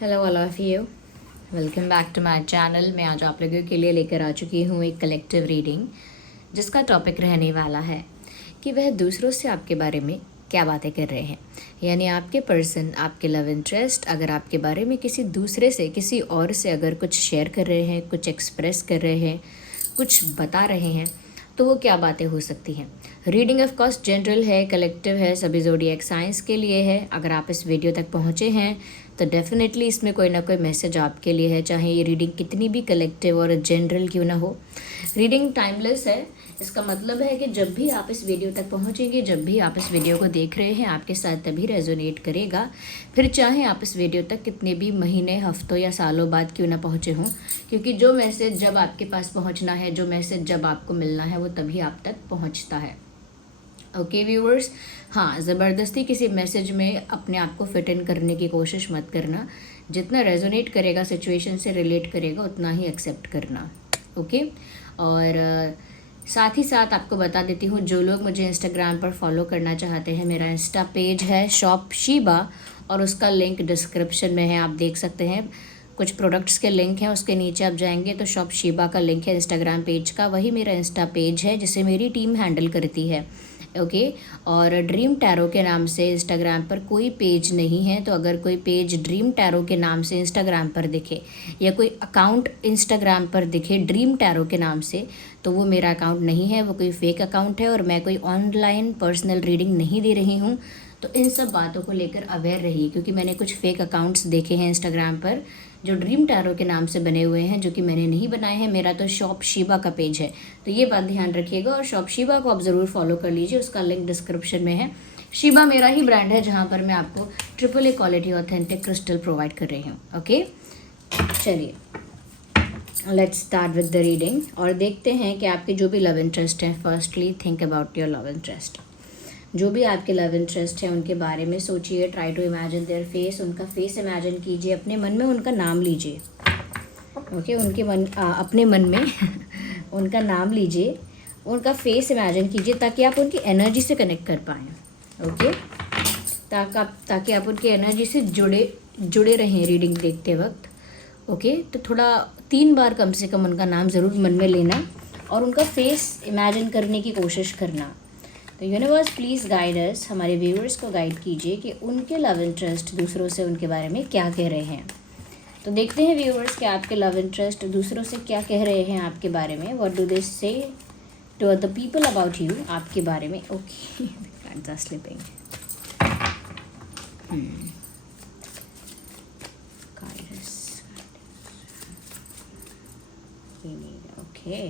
Hello all of you, welcome back to my channel. मैं आज आप लोगों के लिए लेकर आ चुकी हूँ एक कलेक्टिव रीडिंग, जिसका टॉपिक रहने वाला है कि वह दूसरों से आपके बारे में क्या बातें कर रहे हैं। यानी आपके पर्सन, आपके लव इंटरेस्ट अगर आपके बारे में किसी दूसरे से, किसी और से अगर कुछ शेयर कर रहे हैं, कुछ एक्सप्रेस कर रहे हैं, कुछ बता रहे हैं, तो वो क्या बातें हो सकती हैं। रीडिंग ऑफ कोर्स जनरल है, कलेक्टिव है, सभी ज़ोडिएक साइंस के लिए है। अगर आप इस वीडियो तक पहुँचे हैं तो डेफिनेटली इसमें कोई ना कोई मैसेज आपके लिए है, चाहे ये रीडिंग कितनी भी कलेक्टिव और जनरल क्यों ना हो। रीडिंग टाइमलेस है। इसका मतलब है कि जब भी आप इस वीडियो तक पहुंचेंगे, जब भी आप इस वीडियो को देख रहे हैं, आपके साथ तभी रेजोनेट करेगा। फिर चाहे आप इस वीडियो तक कितने भी महीने, हफ्तों या सालों बाद क्यों ना पहुँचे हों, क्योंकि जो मैसेज जब आपके पास पहुँचना है, जो मैसेज जब आपको मिलना है, वो तभी आप तक पहुँचता है। ओके व्यूअर्स, हाँ, ज़बरदस्ती किसी मैसेज में अपने आप को फिट इन करने की कोशिश मत करना। जितना रेजोनेट करेगा, सिचुएशन से रिलेट करेगा, उतना ही एक्सेप्ट करना। ओके। और साथ ही साथ आपको बता देती हूँ, जो लोग मुझे इंस्टाग्राम पर फॉलो करना चाहते हैं, मेरा इंस्टा पेज है शॉप शीबा और उसका लिंक डिस्क्रिप्शन में है, आप देख सकते हैं। कुछ प्रोडक्ट्स के लिंक हैं, उसके नीचे आप जाएंगे तो शॉप शीबा का लिंक है इंस्टाग्राम पेज का, वही मेरा इंस्टा पेज है जिसे मेरी टीम हैंडल करती है। ओके। और ड्रीम टैरो के नाम से इंस्टाग्राम पर कोई पेज नहीं है, तो अगर कोई पेज ड्रीम टैरो के नाम से इंस्टाग्राम पर दिखे या कोई अकाउंट इंस्टाग्राम पर दिखे ड्रीम टैरो के नाम से, तो वो मेरा अकाउंट नहीं है, वो कोई फेक अकाउंट है और मैं कोई ऑनलाइन पर्सनल रीडिंग नहीं दे रही हूँ। तो इन सब बातों को लेकर अवेयर रहिए, क्योंकि मैंने कुछ फेक अकाउंट्स देखे हैं इंस्टाग्राम पर जो ड्रीम टैरो के नाम से बने हुए हैं, जो कि मैंने नहीं बनाए हैं। मेरा तो शॉप शीबा का पेज है, तो ये बात ध्यान रखिएगा। और शॉप शीबा को आप ज़रूर फॉलो कर लीजिए, उसका लिंक डिस्क्रिप्शन में है। शीबा मेरा ही ब्रांड है, जहाँ पर मैं आपको triple A quality authentic crystal provide कर रही हूँ। ओके, चलिए let's start with the reading और देखते हैं कि आपके जो भी लव इंटरेस्ट हैं। Firstly think about your love interest. जो भी आपके लव इंटरेस्ट है उनके बारे में सोचिए। Try to imagine their face, उनका फेस इमेजिन कीजिए, अपने मन में उनका नाम लीजिए। ओके, अपने मन में उनका नाम लीजिए, उनका फेस इमेजिन कीजिए, ताकि आप उनकी एनर्जी से कनेक्ट कर पाएँ। ओके, ताकि आप उनकी एनर्जी से जुड़े रहें रीडिंग देखते वक्त। ओके, तो थोड़ा 3 बार कम से कम उनका नाम ज़रूर मन में लेना और उनका फेस इमेजिन करने की कोशिश करना। तो यूनिवर्स प्लीज़ गाइड अस, हमारे व्यूअर्स को गाइड कीजिए कि उनके लव इंटरेस्ट दूसरों से उनके बारे में क्या कह रहे हैं। तो देखते हैं व्यूअर्स कि आपके लव इंटरेस्ट दूसरों से क्या कह रहे हैं आपके बारे में। What do they say to the people about you, आपके बारे में। Okay, cards are slipping. Okay,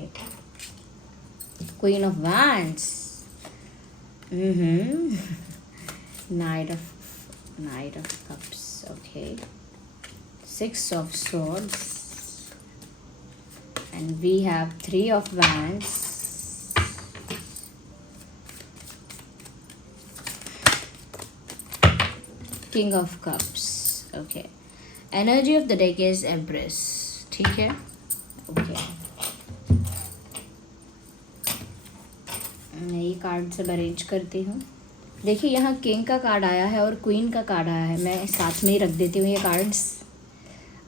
queen of wands, Knight of Cups, okay. 6 of Swords, and we have 3 of Wands, King of Cups, okay. Energy of the deck is Empress, ठीक है, okay. मैं ये card से arrange करती हूँ। देखिए, यहाँ king का कार्ड आया है और क्वीन का कार्ड आया है, मैं साथ में ही रख देती हूँ ये कार्ड्स।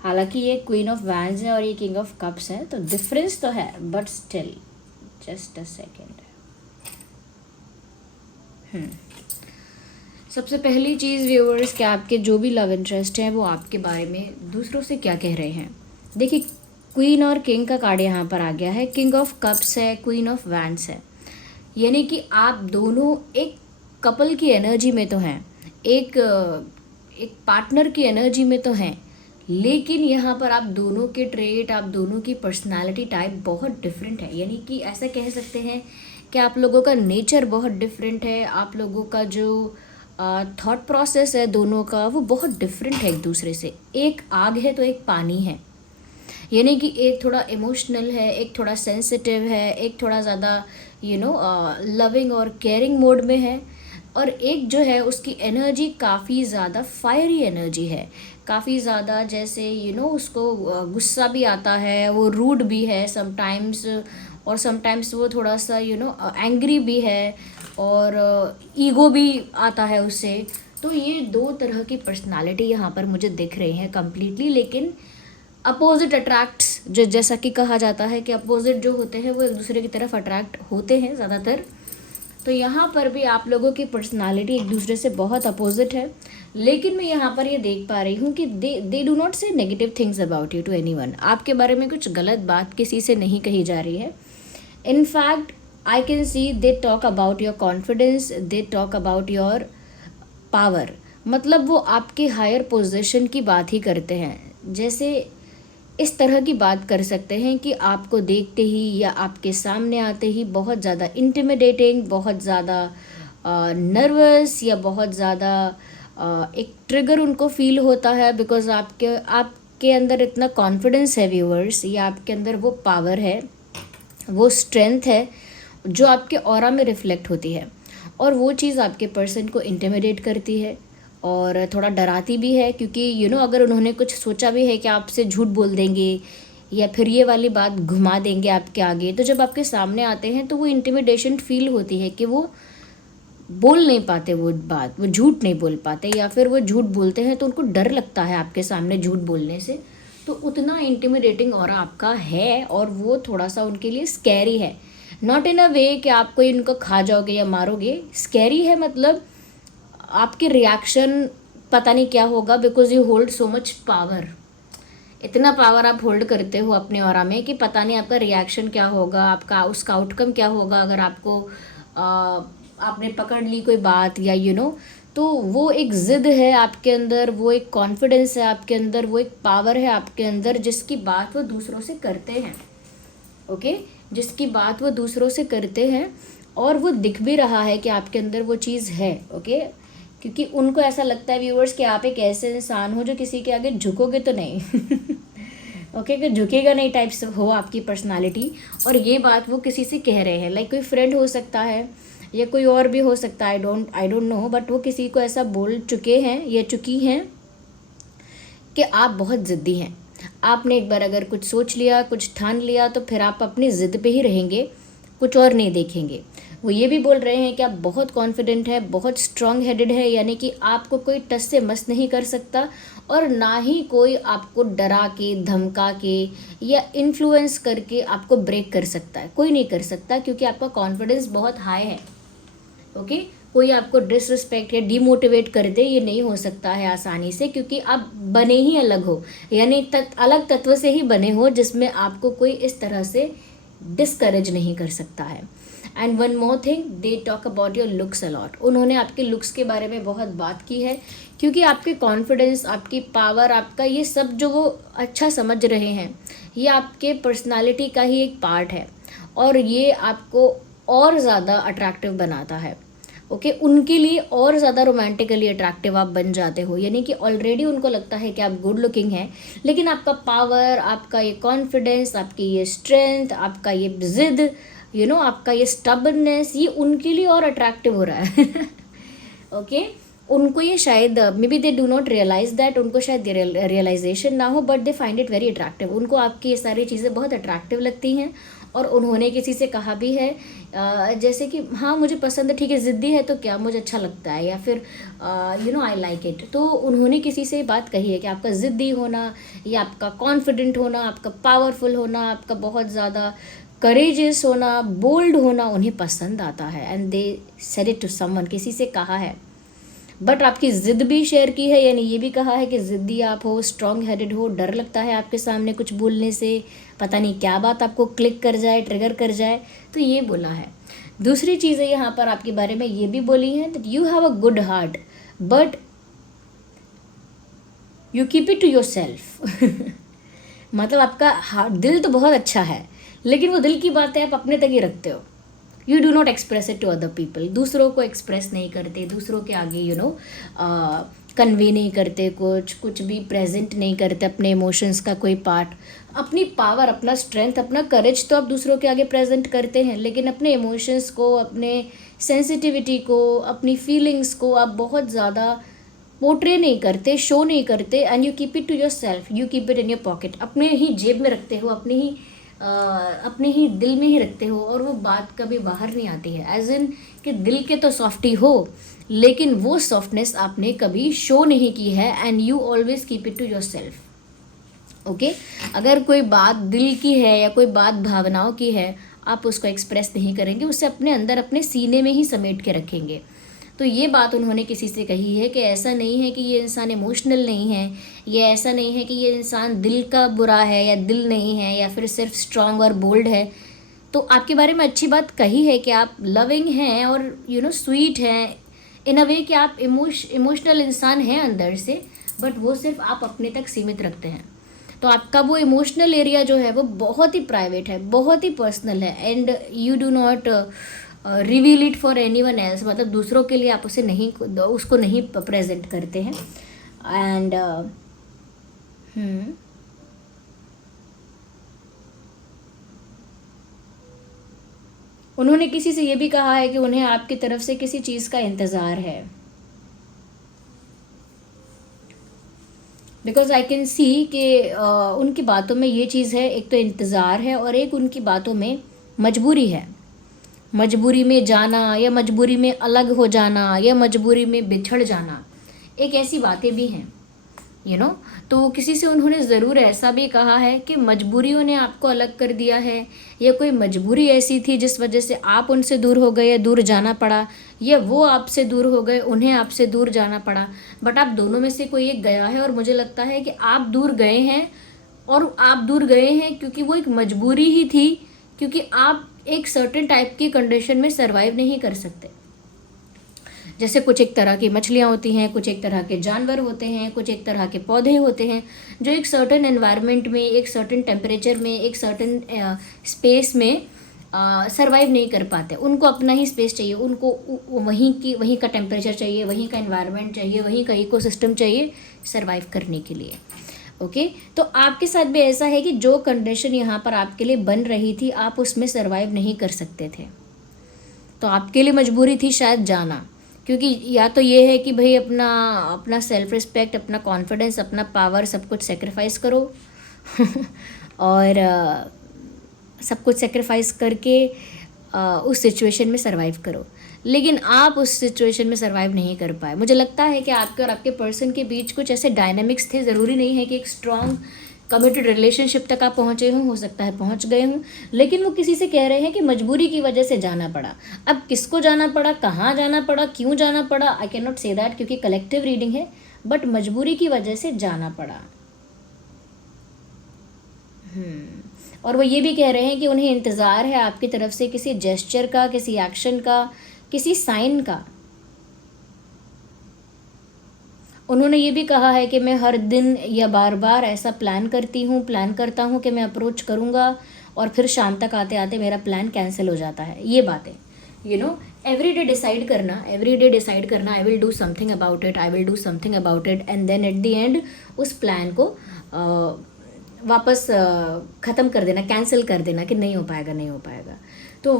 हालांकि ये क्वीन ऑफ वैंड्स है और ये किंग ऑफ कप्स है, तो डिफरेंस तो है, but still just a second. सबसे पहली चीज़ व्यूअर्स, कि आपके जो भी लव इंटरेस्ट हैं वो आपके बारे में दूसरों से क्या कह रहे हैं। देखिए, क्वीन और किंग का कार्ड यहाँ पर आ गया है, किंग ऑफ कप्स है, क्वीन ऑफ वैंड्स है। यानी कि आप दोनों एक कपल की एनर्जी में तो हैं, एक पार्टनर की एनर्जी में तो हैं, लेकिन यहाँ पर आप दोनों के ट्रेट, आप दोनों की पर्सनालिटी टाइप बहुत डिफरेंट है। यानी कि ऐसा कह सकते हैं कि आप लोगों का नेचर बहुत डिफरेंट है, आप लोगों का जो थॉट प्रोसेस है दोनों का, वो बहुत डिफरेंट है एक दूसरे से। एक आग है तो एक पानी है। यानी कि एक थोड़ा इमोशनल है, एक थोड़ा सेंसिटिव है, एक थोड़ा ज़्यादा लविंग और केयरिंग मोड में है, और एक जो है उसकी एनर्जी काफ़ी ज़्यादा फायरी एनर्जी है, काफ़ी ज़्यादा जैसे उसको गुस्सा भी आता है, वो रूड भी है समटाइम्स, और समटाइम्स वो थोड़ा सा एंग्री भी है, और ईगो भी आता है उससे। तो ये दो तरह की पर्सनालिटी यहाँ पर मुझे दिख रही है कम्प्लीटली, लेकिन अपोजिट अट्रैक्ट्स, जो जैसा कि कहा जाता है कि अपोजिट जो होते हैं वो एक दूसरे की तरफ अट्रैक्ट होते हैं ज़्यादातर। तो यहाँ पर भी आप लोगों की पर्सनालिटी एक दूसरे से बहुत अपोजिट है, लेकिन मैं यहाँ पर ये देख पा रही हूँ कि they do not say negative things about you to anyone. आपके बारे में कुछ गलत बात किसी से नहीं कही जा रही है। In fact I can see they talk about your confidence, they talk about your power. मतलब वो आपके हायर पोजीशन की बात ही करते हैं, जैसे इस तरह की बात कर सकते हैं कि आपको देखते ही या आपके सामने आते ही बहुत ज़्यादा इंटिमिडेटिंग, बहुत ज़्यादा नर्वस या बहुत ज़्यादा एक ट्रिगर उनको फील होता है, बिकॉज आपके अंदर इतना कॉन्फिडेंस है व्यूअर्स, या आपके अंदर वो पावर है, वो स्ट्रेंथ है जो आपके ऑरा में रिफ्लेक्ट होती है, और वो चीज़ आपके पर्सन को इंटिमिडेट करती है और थोड़ा डराती भी है, क्योंकि अगर उन्होंने कुछ सोचा भी है कि आपसे झूठ बोल देंगे या फिर ये वाली बात घुमा देंगे आपके आगे, तो जब आपके सामने आते हैं तो वो इंटिमिडेशन फील होती है कि वो बोल नहीं पाते वो बात, वो झूठ नहीं बोल पाते, या फिर वो झूठ बोलते हैं तो उनको डर लगता है आपके सामने झूठ बोलने से। तो उतना इंटिमिडेटिंग ऑरा आपका है, और वो थोड़ा सा उनके लिए स्कैरी है। नॉट इन अ वे कि आप कोई उनको खा जाओगे या मारोगे, स्कैरी है मतलब आपके रिएक्शन पता नहीं क्या होगा, because you hold so much power. इतना पावर आप होल्ड करते हो अपने ऑरा में कि पता नहीं आपका रिएक्शन क्या होगा, आपका उसका आउटकम क्या होगा अगर आपको आपने पकड़ ली कोई बात, या तो वो एक ज़िद है आपके अंदर, वो एक कॉन्फिडेंस है आपके अंदर, वो एक पावर है आपके अंदर, जिसकी बात वो दूसरों से करते हैं। ओके, जिसकी बात वो दूसरों से करते हैं, और वो दिख भी रहा है कि आपके अंदर वो चीज़ है। ओके, क्योंकि उनको ऐसा लगता है व्यूअर्स कि आप एक ऐसे इंसान हो जो किसी के आगे झुकोगे तो नहीं ओके, कि झुकेगा नहीं टाइप से हो आपकी पर्सनालिटी, और ये बात वो किसी से कह रहे हैं, लाइक कोई फ्रेंड हो सकता है या कोई और भी हो सकता है, आई डोंट नो, बट वो किसी को ऐसा बोल चुके हैं या चुकी हैं कि आप बहुत ज़िद्दी हैं। आपने एक बार अगर कुछ सोच लिया, कुछ ठान लिया, तो फिर आप अपनी ज़िद पे ही रहेंगे, कुछ और नहीं देखेंगे। वो ये भी बोल रहे हैं कि आप बहुत कॉन्फिडेंट है, बहुत स्ट्रॉन्ग हेडेड है, यानी कि आपको कोई टस से मस नहीं कर सकता, और ना ही कोई आपको डरा के, धमका के या इन्फ्लुएंस करके आपको ब्रेक कर सकता है। कोई नहीं कर सकता, क्योंकि आपका कॉन्फिडेंस बहुत हाई है। ओके, कोई आपको डिसरिस्पेक्ट या डीमोटिवेट कर दे, ये नहीं हो सकता है आसानी से, क्योंकि आप बने ही अलग हो, यानी अलग तत्व से ही बने हो, जिसमें आपको कोई इस तरह से डिस्करेज नहीं कर सकता है। And one more thing, they talk about your looks a lot. उन्होंने आपके लुक्स के बारे में बहुत बात की है, क्योंकि आपके कॉन्फिडेंस, आपकी पावर, आपका ये सब जो वो अच्छा समझ रहे हैं, ये आपके पर्सनालिटी का ही एक पार्ट है, और ये आपको और ज़्यादा अट्रैक्टिव बनाता है। ओके, उनके लिए और ज़्यादा रोमांटिकली अट्रैक्टिव आप बन जाते हो, यानी कि ऑलरेडी उनको लगता है कि आप गुड लुकिंग हैं, लेकिन आपका पावर, आपका ये कॉन्फिडेंस, आपकी ये स्ट्रेंथ, आपका ये ज़िद, आपका ये स्टबर्ननेस, ये उनके लिए और अट्रैक्टिव हो रहा है ओके, उनको ये शायद maybe they do not realise that, उनको शायद रियलाइजेशन ना हो, but they find it very attractive. उनको आपकी ये सारी चीज़ें बहुत अट्रैक्टिव लगती हैं, और उन्होंने किसी से कहा भी है जैसे कि हाँ मुझे पसंद है, ठीक है, ज़िद्दी है तो क्या, मुझे अच्छा लगता है, या फिर आई लाइक इट। तो उन्होंने किसी से बात कही है कि आपका ज़िद्दी होना, या आपका कॉन्फिडेंट होना, आपका पावरफुल होना, आपका बहुत ज़्यादा करेजियस होना, बोल्ड होना उन्हें पसंद आता है, and they said it to someone, किसी से कहा है। बट आपकी ज़िद भी शेयर की है, यानी ये भी कहा है कि ज़िद्दी आप हो, स्ट्रॉन्ग हेडेड हो, डर लगता है आपके सामने कुछ बोलने से, पता नहीं क्या बात आपको क्लिक कर जाए, ट्रिगर कर जाए, तो ये बोला है। दूसरी चीज़ें यहाँ पर आपके बारे में ये भी बोली हैं that you have a good heart, but you keep it to yourself मतलब आपका हार्ट, दिल तो बहुत अच्छा है, लेकिन वो दिल की बातें आप अपने तक ही रखते हो। You do not express it to other people, दूसरों को एक्सप्रेस नहीं करते, दूसरों के आगे कन्वे नहीं करते, कुछ भी प्रेजेंट नहीं करते अपने इमोशंस का कोई पार्ट। अपनी पावर, अपना स्ट्रेंथ, अपना करेज तो आप दूसरों के आगे प्रेजेंट करते हैं, लेकिन अपने इमोशंस को, अपने सेंसिटिविटी को, अपनी फीलिंग्स को आप बहुत ज़्यादा पोर्ट्रे नहीं करते, शो नहीं करते, and you keep it to yourself, you keep it in your pocket, अपने ही जेब में रखते हो, अपनी ही अपने ही दिल में ही रखते हो और वो बात कभी बाहर नहीं आती है, एज इन कि दिल के तो सॉफ्टी हो लेकिन वो सॉफ्टनेस आपने कभी शो नहीं की है, and you always keep it to yourself. Okay, अगर कोई बात दिल की है या कोई बात भावनाओं की है, आप उसको एक्सप्रेस नहीं करेंगे, उसे अपने अंदर अपने सीने में ही समेट के रखेंगे। तो ये बात उन्होंने किसी से कही है कि ऐसा नहीं है कि ये इंसान इमोशनल नहीं है, ये ऐसा नहीं है कि ये इंसान दिल का बुरा है या दिल नहीं है या फिर सिर्फ स्ट्रांग और बोल्ड है। तो आपके बारे में अच्छी बात कही है कि आप लविंग हैं और स्वीट हैं इन अ वे, कि आप इमोशनल इंसान हैं अंदर से, बट वो सिर्फ आप अपने तक सीमित रखते हैं। तो आपका वो इमोशनल एरिया जो है वो बहुत ही प्राइवेट है, बहुत ही पर्सनल है, and you do not reveal it for any one else, मतलब दूसरों के लिए आप उसको नहीं प्रेजेंट करते हैं। एंड उन्होंने किसी से ये भी कहा है कि उन्हें आपकी तरफ से किसी चीज़ का इंतज़ार है, बिकॉज आई कैन सी कि उनकी बातों में ये चीज़ है, एक तो इंतज़ार है और एक उनकी बातों में मजबूरी है। मजबूरी में जाना या मजबूरी में अलग हो जाना या मजबूरी में बिछड़ जाना, एक ऐसी बातें भी हैं तो किसी से उन्होंने ज़रूर ऐसा भी कहा है कि मजबूरियों ने आपको अलग कर दिया है, या कोई मजबूरी ऐसी थी जिस वजह से आप उनसे दूर हो गए या दूर जाना पड़ा, या वो आपसे दूर हो गए, उन्हें आपसे दूर जाना पड़ा। बट आप दोनों में से कोई एक गया है, और मुझे लगता है कि आप दूर गए हैं, और आप दूर गए हैं क्योंकि वो एक मजबूरी ही थी, क्योंकि आप एक सर्टेन टाइप की कंडीशन में सर्वाइव नहीं कर सकते। जैसे कुछ एक तरह की मछलियाँ होती हैं, कुछ एक तरह के जानवर होते हैं, कुछ एक तरह के पौधे होते हैं जो एक सर्टेन एनवायरनमेंट में, एक सर्टेन टेम्परेचर में, एक सर्टेन स्पेस में सर्वाइव नहीं कर पाते। उनको अपना ही स्पेस चाहिए, उनको वहीं का टेम्परेचर चाहिए, वहीं का एनवायरनमेंट चाहिए, वहीं का इकोसिस्टम चाहिए सर्वाइव करने के लिए। ओके, तो आपके साथ भी ऐसा है कि जो कंडीशन यहाँ पर आपके लिए बन रही थी, आप उसमें सर्वाइव नहीं कर सकते थे, तो आपके लिए मजबूरी थी शायद जाना, क्योंकि या तो ये है कि भाई अपना सेल्फ रिस्पेक्ट, अपना कॉन्फिडेंस, अपना पावर सब कुछ सेक्रीफाइस करो और सब कुछ सेक्रीफाइस करके उस सिचुएशन में सर्वाइव करो, लेकिन आप उस सिचुएशन में सर्वाइव नहीं कर पाए। मुझे लगता है कि आपके और आपके पर्सन के बीच कुछ ऐसे डायनामिक्स थे, ज़रूरी नहीं है कि एक स्ट्रॉन्ग कमिटेड रिलेशनशिप तक आप पहुँचे हो सकता है पहुँच गए हों, लेकिन वो किसी से कह रहे हैं कि मजबूरी की वजह से जाना पड़ा। अब किसको जाना पड़ा, कहाँ जाना पड़ा, क्यों जाना पड़ा, I can not say that क्योंकि कलेक्टिव रीडिंग है, बट मजबूरी की वजह से जाना पड़ा। और वो ये भी कह रहे हैं कि उन्हें इंतज़ार है आपकी तरफ से किसी जेस्चर का, किसी एक्शन का, किसी साइन का। उन्होंने ये भी कहा है कि मैं हर दिन या बार बार ऐसा प्लान करता हूँ कि मैं अप्रोच करूँगा और फिर शाम तक आते आते मेरा प्लान कैंसिल हो जाता है। ये बातें एवरी डे डिसाइड करना, I will do something about it, and then at the end उस प्लान को वापस ख़त्म कर देना, कैंसिल कर देना कि नहीं हो पाएगा। तो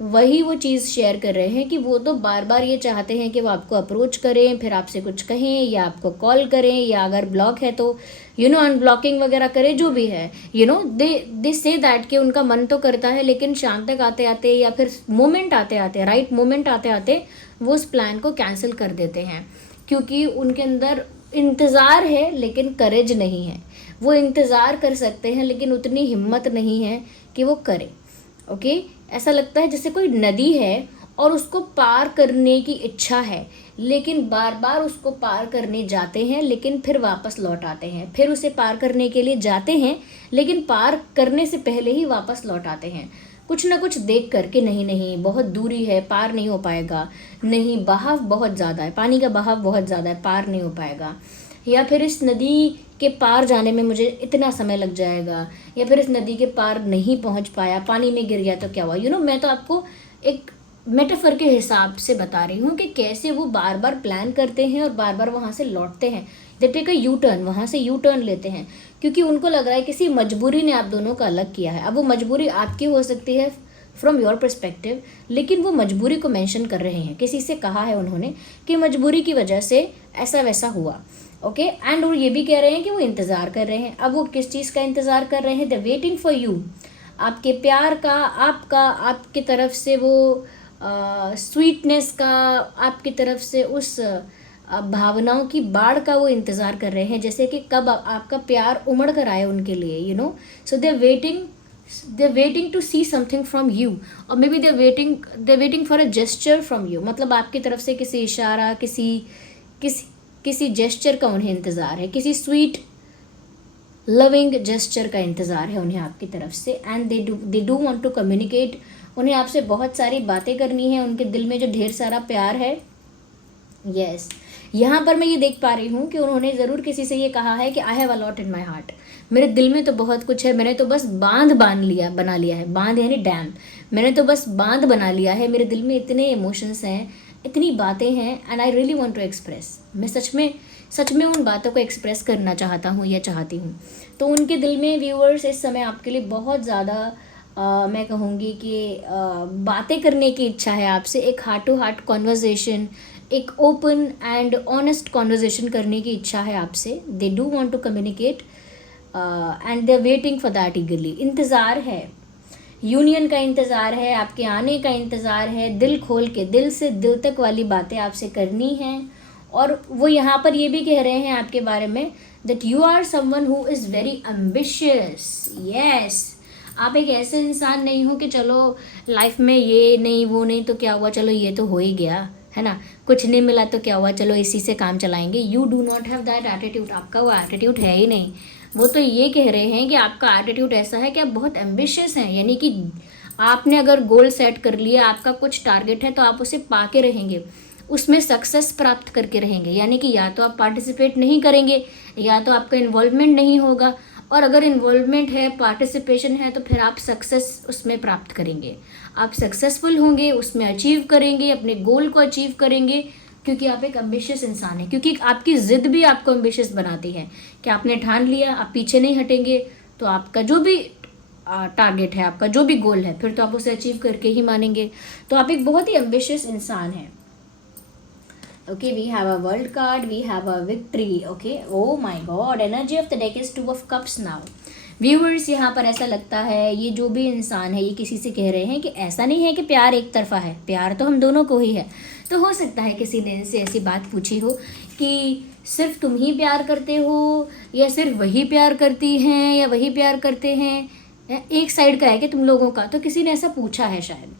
वही वो चीज़ शेयर कर रहे हैं कि वो तो बार बार ये चाहते हैं कि वो आपको अप्रोच करें, फिर आपसे कुछ कहें या आपको कॉल करें, या अगर ब्लॉक है तो अनब्लॉकिंग वगैरह करें, जो भी है दे से दैट कि उनका मन तो करता है, लेकिन शाम तक आते आते या फिर राइट मोमेंट आते आते वो उस प्लान को कैंसिल कर देते हैं, क्योंकि उनके अंदर इंतज़ार है लेकिन करेज नहीं है। वो इंतज़ार कर सकते हैं लेकिन उतनी हिम्मत नहीं है कि वो करें। ओके, ऐसा लगता है जैसे कोई नदी है और उसको पार करने की इच्छा है, लेकिन बार बार उसको पार करने जाते हैं, लेकिन फिर वापस लौट आते हैं, फिर उसे पार करने के लिए जाते हैं, लेकिन पार करने से पहले ही वापस लौट आते हैं, कुछ ना कुछ देख करके, नहीं बहुत दूरी है, पार नहीं हो पाएगा, नहीं बहाव बहुत ज़्यादा है, पानी का बहाव बहुत ज़्यादा है, पार नहीं हो पाएगा, या फिर इस नदी के पार जाने में मुझे इतना समय लग जाएगा, या फिर इस नदी के पार नहीं पहुंच पाया, पानी में गिर गया तो क्या हुआ। मैं तो आपको एक मेटाफर के हिसाब से बता रही हूँ कि कैसे वो बार बार प्लान करते हैं और बार बार वहाँ से लौटते हैं, they take a U turn, वहाँ से यू टर्न लेते हैं, क्योंकि उनको लग रहा है किसी मजबूरी ने आप दोनों का अलग किया है। अब वो मजबूरी आपकी हो सकती है फ्रॉम योर परस्पेक्टिव, लेकिन वो मजबूरी को मेंशन कर रहे हैं, किसी से कहा है उन्होंने कि मजबूरी की वजह से ऐसा वैसा हुआ। ओके, एंड वो ये भी कह रहे हैं कि वो इंतज़ार कर रहे हैं। अब वो किस चीज़ का इंतज़ार कर रहे हैं, द वेटिंग फॉर यू। आपके प्यार का, आपकी तरफ से वो स्वीटनेस का, आपकी तरफ से उस भावनाओं की बाढ़ का वो इंतज़ार कर रहे हैं, जैसे कि कब आपका प्यार उमड़ कर आए उनके लिए, so they waiting to see something from you, और maybe they waiting for a gesture from you, मतलब आपकी तरफ से किसी इशारा, किसी जेस्चर का उन्हें इंतज़ार है, किसी स्वीट लविंग जेस्चर का इंतज़ार है उन्हें आपकी तरफ से, and they do want to communicate. उन्हें आपसे बहुत सारी बातें करनी है, उनके दिल में जो ढेर सारा प्यार है। यस, यहाँ पर मैं ये देख पा रही हूँ कि उन्होंने ज़रूर किसी से ये कहा है कि I have a lot in my heart, मेरे दिल में तो बहुत कुछ है, मैंने तो बस बना लिया है, बांध यानी डैम, मैंने तो बस बांध बना लिया है, मेरे दिल में इतने इमोशंस हैं, इतनी बातें हैं, and I really want to express. मैं सच में उन बातों को एक्सप्रेस करना चाहता हूँ या चाहती हूँ। तो उनके दिल में व्यूअर्स इस समय आपके लिए बहुत ज़्यादा मैं कहूँगी कि बातें करने की इच्छा है आपसे, एक हार्ट टू हार्ट कॉन्वर्जेशन, एक ओपन एंड ऑनेस्ट कॉन्वर्जेशन करने की इच्छा है आपसे। They do want to communicate and they are waiting for that eagerly. इंतज़ार है, यूनियन का इंतज़ार है, आपके आने का इंतज़ार है, दिल खोल के, दिल से दिल तक वाली बातें आपसे करनी हैं। और वो यहाँ पर ये भी कह रहे हैं आपके बारे में that you are someone who is very ambitious. Yes, आप एक ऐसे इंसान नहीं हो कि चलो लाइफ में ये नहीं वो नहीं तो क्या हुआ, चलो ये तो हो ही गया, है ना, कुछ नहीं मिला तो क्या हुआ, चलो इसी से काम चलाएंगे। You do not have that attitude, आपका वो एटीट्यूड है ही नहीं। वो तो ये कह रहे हैं कि आपका एटीट्यूड ऐसा है कि आप बहुत एम्बिशियस हैं, यानी कि आपने अगर गोल सेट कर लिया, आपका कुछ टारगेट है तो आप उसे पा के रहेंगे, उसमें सक्सेस प्राप्त करके रहेंगे। यानी कि या तो आप पार्टिसिपेट नहीं करेंगे, या तो आपका इन्वॉल्वमेंट नहीं होगा, और अगर इन्वॉल्वमेंट है, पार्टिसिपेशन है, तो फिर आप सक्सेस उसमें प्राप्त करेंगे, आप सक्सेसफुल होंगे, उसमें अचीव करेंगे, अपने गोल को अचीव करेंगे, क्योंकि आप एक एम्बिशियस इंसान हैं। क्योंकि आपकी ज़िद भी आपको एम्बिशियस बनाती है कि आपने ठान लिया, आप पीछे नहीं हटेंगे, तो आपका जो भी टारगेट है, आपका जो भी गोल है, फिर तो आप उसे अचीव करके ही मानेंगे। तो आप एक बहुत ही एम्बिशियस इंसान हैं। Okay, we have a world card, we have a victory. Okay, oh my god, energy of the deck is 2 of cups now. Viewers, यहाँ पर ऐसा लगता है ये जो भी इंसान है ये किसी से कह रहे हैं कि ऐसा नहीं है कि प्यार एक तरफा है, प्यार तो हम दोनों को ही है। तो हो सकता है किसी ने इनसे ऐसी बात पूछी हो कि सिर्फ तुम ही प्यार करते हो, या सिर्फ वही प्यार करती हैं, या वही प्यार करते हैं, एक साइड का है कि तुम लोगों का। तो किसी ने ऐसा पूछा है शायद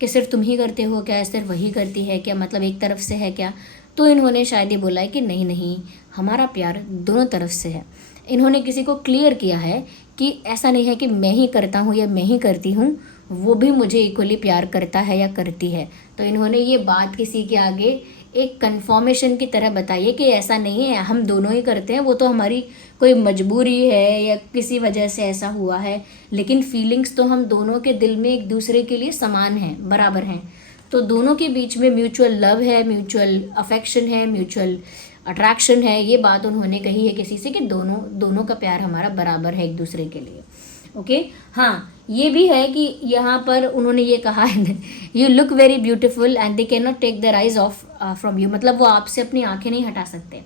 कि सिर्फ तुम ही करते हो क्या, सिर्फ वही करती है क्या, मतलब एक तरफ से है क्या। तो इन्होंने शायद ये बोला है कि नहीं नहीं, हमारा प्यार दोनों तरफ से है। इन्होंने किसी को क्लियर किया है कि ऐसा नहीं है कि मैं ही करता हूँ या मैं ही करती हूँ, वो भी मुझे इक्वली प्यार करता है या करती है। तो इन्होंने ये बात किसी के आगे एक कन्फर्मेशन की तरह बताई है कि ऐसा नहीं है, हम दोनों ही करते हैं, वो तो हमारी कोई मजबूरी है या किसी वजह से ऐसा हुआ है, लेकिन फीलिंग्स तो हम दोनों के दिल में एक दूसरे के लिए समान हैं, बराबर हैं। तो दोनों के बीच में म्यूचुअल लव है, म्यूचुअल अफेक्शन है, म्यूचुअल अट्रैक्शन है। ये बात उन्होंने कही है किसी से कि दोनों का प्यार हमारा बराबर है एक दूसरे के लिए। ओके, हाँ, ये भी है कि यहाँ पर उन्होंने ये कहा है you look very beautiful and they can not take the eyes off from you, मतलब वो आपसे अपनी आंखें नहीं हटा सकते,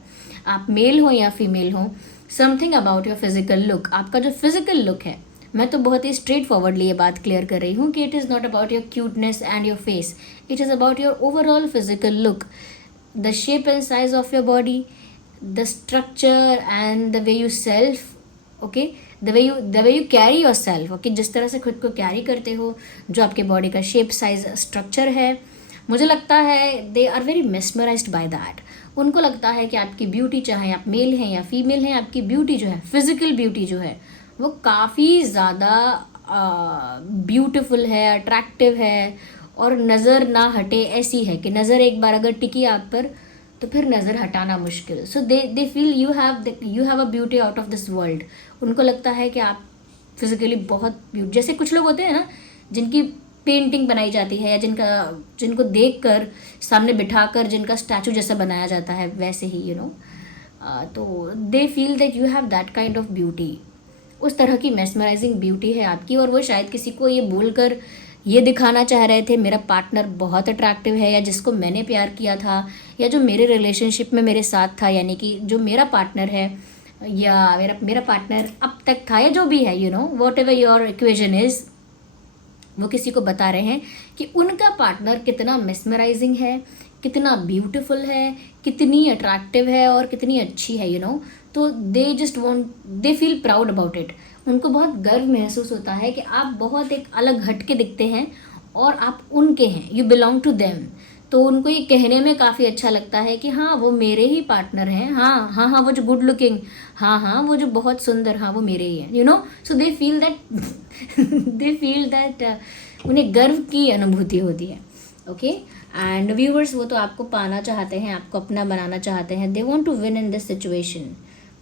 आप मेल हो या फीमेल हो। Something about your physical look, आपका जो फिजिकल लुक है, मैं तो बहुत ही स्ट्रेट फॉरवर्डली ये बात क्लियर कर रही हूँ कि it is not about your cuteness and your face, it is about your overall physical look, the shape and size of your body, the structure and the way you self, okay, the way you carry your self, okay, जिस तरह से खुद को carry करते हो, जो आपके body का शेप साइज स्ट्रक्चर है, मुझे लगता है they are very mesmerised by that. उनको लगता है कि आपकी ब्यूटी, चाहे आप मेल हैं या फीमेल हैं, आपकी ब्यूटी जो है, फिजिकल ब्यूटी जो है, वो काफ़ी ज़्यादा ब्यूटीफुल है, अट्रैक्टिव है, और नज़र ना हटे ऐसी है कि नज़र एक बार अगर टिकी आप पर तो फिर नज़र हटाना मुश्किल। So they feel you have a beauty out of this world. उनको लगता है कि आप फिजिकली बहुत जैसे कुछ लोग होते हैं ना जिनकी पेंटिंग बनाई जाती है, या जिनको देखकर सामने बिठाकर जिनका स्टैचू जैसा बनाया जाता है, वैसे ही तो they feel that you have that kind of beauty. उस तरह की मेस्मराइजिंग ब्यूटी है आपकी, और वो शायद किसी को ये बोलकर ये दिखाना चाह रहे थे मेरा पार्टनर बहुत अट्रैक्टिव है, या जिसको मैंने प्यार किया था, या जो मेरे रिलेशनशिप में मेरे साथ था, यानी कि जो मेरा पार्टनर है, या मेरा पार्टनर अब तक था, या जो भी है, what ever your equation is, वो किसी को बता रहे हैं कि उनका पार्टनर कितना मेस्मराइजिंग है, कितना ब्यूटीफुल है, कितनी अट्रैक्टिव है और कितनी अच्छी है, तो they just want, they feel proud about it. उनको बहुत गर्व महसूस होता है कि आप बहुत एक अलग हटके दिखते हैं और आप उनके हैं, यू बिलोंग टू देम। तो उनको ये कहने में काफ़ी अच्छा लगता है कि हाँ वो मेरे ही पार्टनर हैं, हाँ हाँ हाँ वो जो गुड लुकिंग, हाँ हाँ वो जो बहुत सुंदर, हाँ वो मेरे ही हैं, सो दे फील दैट उन्हें गर्व की अनुभूति होती है। ओके, एंड व्यूवर्स, वो तो आपको पाना चाहते हैं, आपको अपना बनाना चाहते हैं, they want to win in this situation.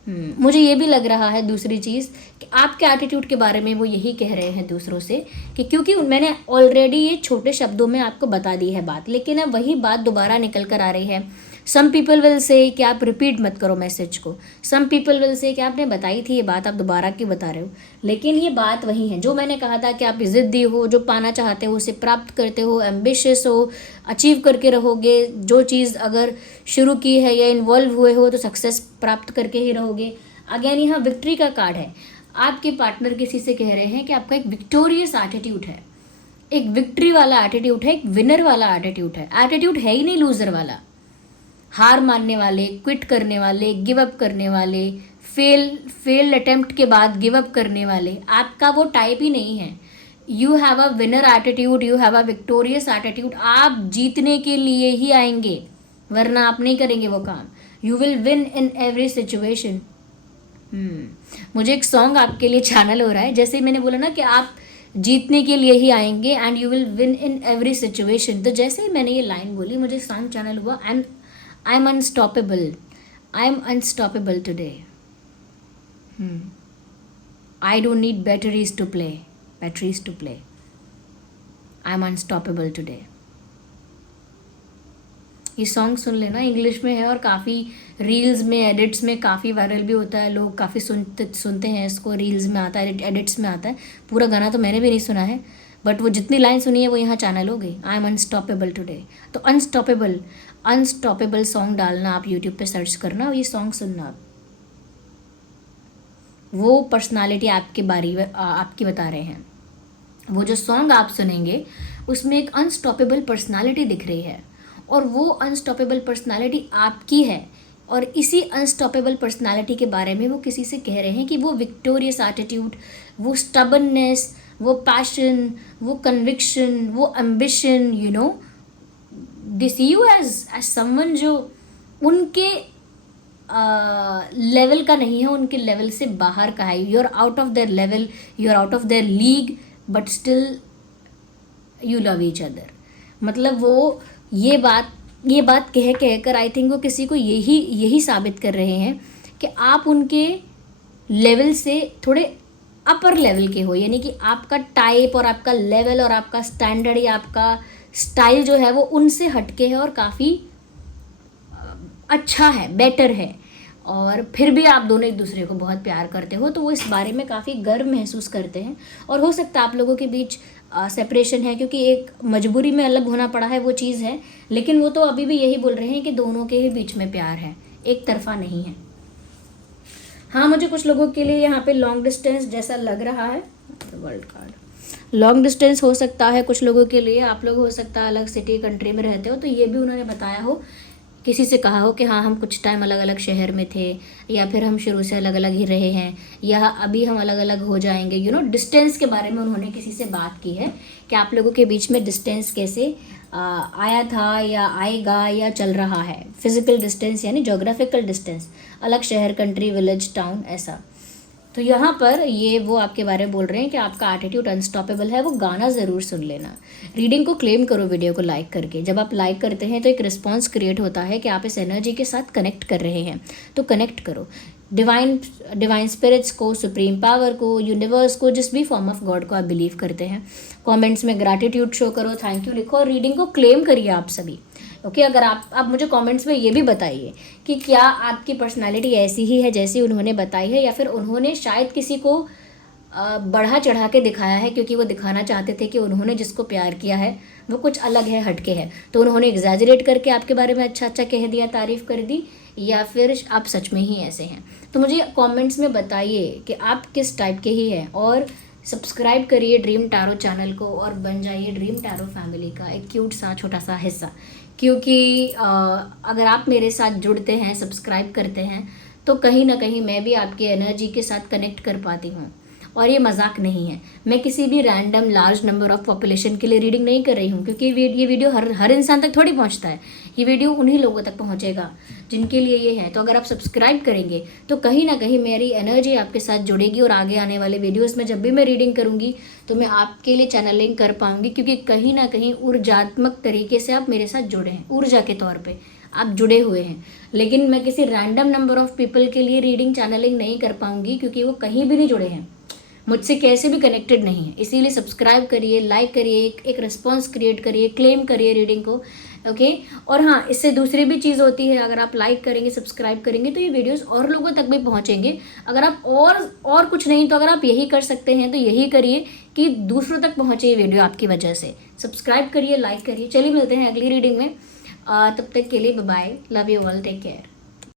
मुझे ये भी लग रहा है दूसरी चीज़ कि आपके एटीट्यूड के बारे में वो यही कह रहे हैं दूसरों से कि क्योंकि मैंने ऑलरेडी ये छोटे शब्दों में आपको बता दी है बात, लेकिन अब वही बात दोबारा निकल कर आ रही है। सम पीपल विल से कि आप रिपीट मत करो मैसेज को, सम पीपल विल से कि आपने बताई थी ये बात, आप दोबारा क्यों बता रहे हो। लेकिन ये बात वही है जो मैंने कहा था कि आप ज़िद्दी हो, जो पाना चाहते हो उसे प्राप्त करते हो, एम्बिशियस हो, अचीव करके रहोगे, जो चीज़ अगर शुरू की है या इन्वॉल्व हुए हो तो सक्सेस प्राप्त करके ही रहोगे। अगेन यहाँ विक्ट्री का कार्ड है। आपके पार्टनर किसी से कह रहे हैं कि आपका एक विक्टोरियस एटीट्यूड है, एक विक्ट्री वाला एटीट्यूड है, एक विनर वाला एटीट्यूड है। एटीट्यूड है ही नहीं लूजर वाला, हार मानने वाले, क्विट करने वाले, गिव अप करने वाले, फेल अटेम्प्ट के बाद गिव अप करने वाले, आपका वो टाइप ही नहीं है। You have a winner attitude, you have a victorious attitude. आप जीतने के लिए ही आएंगे, वरना आप नहीं करेंगे वो काम। You will win in every situation. मुझे एक सॉन्ग आपके लिए चैनल हो रहा है, जैसे मैंने बोला ना कि आप जीतने के लिए ही आएंगे and you will win in every situation, तो जैसे ही मैंने ये लाइन बोली मुझे सॉन्ग चैनल हुआ and I am unstoppable, I am unstoppable today. I don't need batteries to play, I am unstoppable today. ये सॉन्ग सुन लेना, इंग्लिश में है और काफ़ी रील्स में, एडिट्स में काफ़ी वायरल भी होता है, लोग काफ़ी सुनते हैं इसको, रील्स में आता है, एडिट्स में आता है। पूरा गाना तो मैंने भी नहीं सुना है, बट वो जितनी लाइन सुनी है वो यहाँ चैनल हो गई, आई एम अनस्टॉपेबल टुडे। तो अनस्टॉपेबल सॉन्ग डालना, आप यूट्यूब पे सर्च करना और ये सॉन्ग सुनना आप। वो पर्सनालिटी आपके बारे में आपकी बता रहे हैं। वो जो सॉन्ग आप सुनेंगे उसमें एक अनस्टॉपेबल पर्सनालिटी दिख रही है और वो अनस्टॉपेबल पर्सनालिटी आपकी है। और इसी अनस्टॉपेबल पर्सनालिटी के बारे में वो किसी से कह रहे हैं कि वो विक्टोरियस एटीट्यूड, वो स्टबननेस, वो पैशन, वो कन्विक्शन, वो ambition, they see you as someone जो उनके लेवल का नहीं है, उनके लेवल से बाहर का है। You are out of their level, you are out of their league, but still you love each other. मतलब वो ये बात कह कर आई थिंक वो किसी को यही साबित कर रहे हैं कि आप उनके लेवल से थोड़े अपर लेवल के हो, यानी कि आपका टाइप और आपका लेवल और आपका स्टैंडर्ड या आपका स्टाइल जो है वो उनसे हटके है और काफ़ी अच्छा है, बेटर है। और फिर भी आप दोनों एक दूसरे को बहुत प्यार करते हो, तो वो इस बारे में काफ़ी गर्व महसूस करते हैं। और हो सकता है आप लोगों के बीच सेपरेशन है क्योंकि एक मजबूरी में अलग होना पड़ा है, वो चीज़ है, लेकिन वो तो अभी भी यही बोल रहे हैं कि दोनों के ही बीच में प्यार है, एक तरफा नहीं है। हाँ, मुझे कुछ लोगों के लिए यहाँ पे लॉन्ग डिस्टेंस जैसा लग रहा है। वर्ल्ड कार्ड लॉन्ग डिस्टेंस हो सकता है कुछ लोगों के लिए, आप लोग हो सकता है अलग सिटी कंट्री में रहते हो, तो ये भी उन्होंने बताया हो, किसी से कहा हो कि हाँ हम कुछ टाइम अलग अलग शहर में थे, या फिर हम शुरू से अलग अलग ही रहे हैं, या अभी हम अलग अलग हो जाएंगे। डिस्टेंस के बारे में उन्होंने किसी से बात की है कि आप लोगों के बीच में डिस्टेंस कैसे आया था या आएगा या चल रहा है। फिजिकल डिस्टेंस यानी जोग्राफिकल डिस्टेंस, अलग शहर, कंट्री, विलेज, टाउन, ऐसा। तो यहाँ पर ये वो आपके बारे में बोल रहे हैं कि आपका एटीट्यूड अनस्टॉपेबल है। वो गाना ज़रूर सुन लेना। रीडिंग को क्लेम करो वीडियो को लाइक करके। जब आप लाइक करते हैं तो एक रिस्पॉन्स क्रिएट होता है कि आप इस एनर्जी के साथ कनेक्ट कर रहे हैं, तो कनेक्ट करो डिवाइन स्पिरिट्स को, सुप्रीम पावर को, यूनिवर्स को, जिस भी फॉर्म ऑफ गॉड को आप बिलीव करते हैं। कमेंट्स में ग्रैटिट्यूड शो करो, थैंक यू लिखो और रीडिंग को क्लेम करिए आप सभी। ओके, अगर आप मुझे कमेंट्स में ये भी बताइए कि क्या आपकी पर्सनालिटी ऐसी ही है जैसी उन्होंने बताई है, या फिर उन्होंने शायद किसी को बढ़ा चढ़ा के दिखाया है क्योंकि वो दिखाना चाहते थे कि उन्होंने जिसको प्यार किया है वो कुछ अलग है, हटके है, तो उन्होंने एग्जैजरेट करके आपके बारे में अच्छा अच्छा कह दिया, तारीफ़ कर दी, या फिर आप सच में ही ऐसे हैं। तो मुझे कमेंट्स में बताइए कि आप किस टाइप के ही हैं और सब्सक्राइब करिए ड्रीम टैरो चैनल को और बन जाइए ड्रीम टैरो फैमिली का एक क्यूट सा छोटा सा हिस्सा। क्योंकि अगर आप मेरे साथ जुड़ते हैं, सब्सक्राइब करते हैं, तो कहीं ना कहीं मैं भी आपकी एनर्जी के साथ कनेक्ट कर पाती हूँ। और ये मजाक नहीं है, मैं किसी भी random large number of population के लिए रीडिंग नहीं कर रही हूँ, क्योंकि ये वीडियो हर इंसान तक थोड़ी पहुँचता है। ये वीडियो उन्हीं लोगों तक पहुँचेगा जिनके लिए ये है। तो अगर आप सब्सक्राइब करेंगे तो कहीं ना कहीं मेरी एनर्जी आपके साथ जुड़ेगी और आगे आने वाले वीडियोस में जब भी मैं रीडिंग करूँगी तो मैं आपके लिए चैनलिंग कर पाऊँगी, क्योंकि कहीं ना कहीं ऊर्जात्मक तरीके से आप मेरे साथ जुड़े हैं, ऊर्जा के तौर पर आप जुड़े हुए हैं। लेकिन मैं किसी रैंडम नंबर ऑफ पीपल के लिए रीडिंग चैनलिंग नहीं कर पाऊँगी, क्योंकि वो कहीं भी नहीं जुड़े हैं, मुझसे कैसे भी कनेक्टेड नहीं है। इसीलिए सब्सक्राइब करिए, लाइक करिए, एक रिस्पॉन्स क्रिएट करिए, क्लेम करिए रीडिंग को, ओके। और हाँ, इससे दूसरी भी चीज़ होती है, अगर आप लाइक करेंगे, सब्सक्राइब करेंगे तो ये वीडियोस और लोगों तक भी पहुँचेंगे। अगर आप और कुछ नहीं तो अगर आप यही कर सकते हैं तो यही करिए कि दूसरों तक पहुँचे ये वीडियो आपकी वजह से। सब्सक्राइब करिए, लाइक करिए। चलिए मिलते हैं अगली रीडिंग में, तब तक के लिए bye bye, love you all, take care.